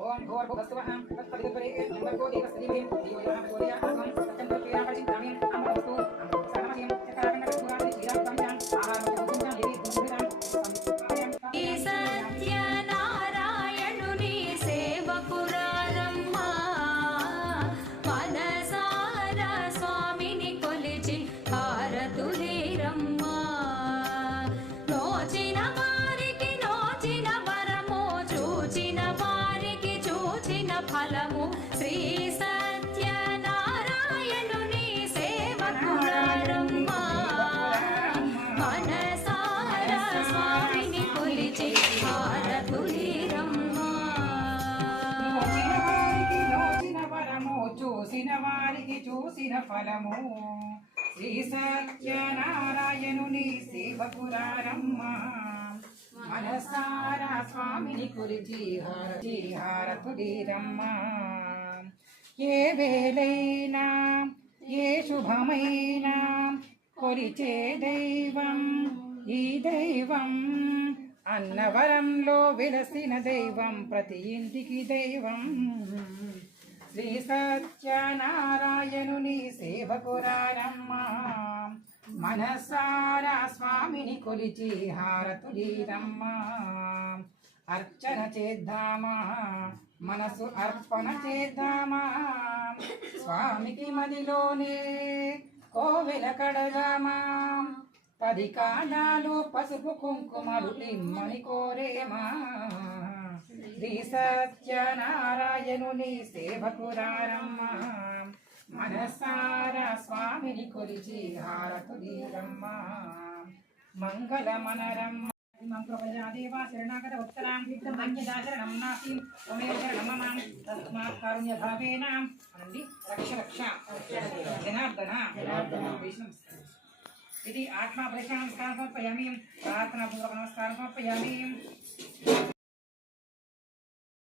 ఓం భూర్భువస్సువహం తత్పరిపరే భర్గో దేవస్తదీమేం ధియో యః ప్రచోదయాత్మకం సత్యం చూచిన ఫలము శ్రీ సత్యనారాయణుని సేవకురారమ్మా మనసార స్వామిని కొలిచి హారతులేరమ్మా చూసిన వారికి చూసిన ఫలము. శ్రీ సత్యనారాయణుని సేవకురారమ్మ మనసారా స్వామిని కురిచి హారతి హారతుడిరమ్మ. ఏ వేలైనా ఏ శుభమైనా కొలిచే దైవం ఈ దైవం అన్నవరంలో విలసిన దైవం ప్రతి ఇంటికి దైవం. శ్రీ సత్యనారాయణుని సేవకురారమ్మ మనసారా స్వామిని కొలిచి హారతులీరమ్మా. అర్చన చేద్దామా? మనసు అర్పణ చేద్దామా? స్వామికి మదిలోనే కోవెల కడదామా పది కాలాలు పసుపు కుంకుమలు ఇమ్మని కోరేమా? శ్రీ సత్యనారాయణుని సేవకురారమ్మా. మనసారా స్వామిని కొలిచి హారతులీరమ్మ. మంగళమనరమ్మ. ఇమం కృపయా దేవా శరణాగత ఉత్తరాం హితమన్యదాచరణం నాస్తి. త్వమేవ శరణం మమ తస్మాత్ కారుణ్య భావేన అనండి. రక్ష రక్ష. జనార్దన. విష్ణు ఇది నమస్కారం సమర్పయామి. ప్రార్థనా పూర్వక నమస్కారం సమర్పయామి.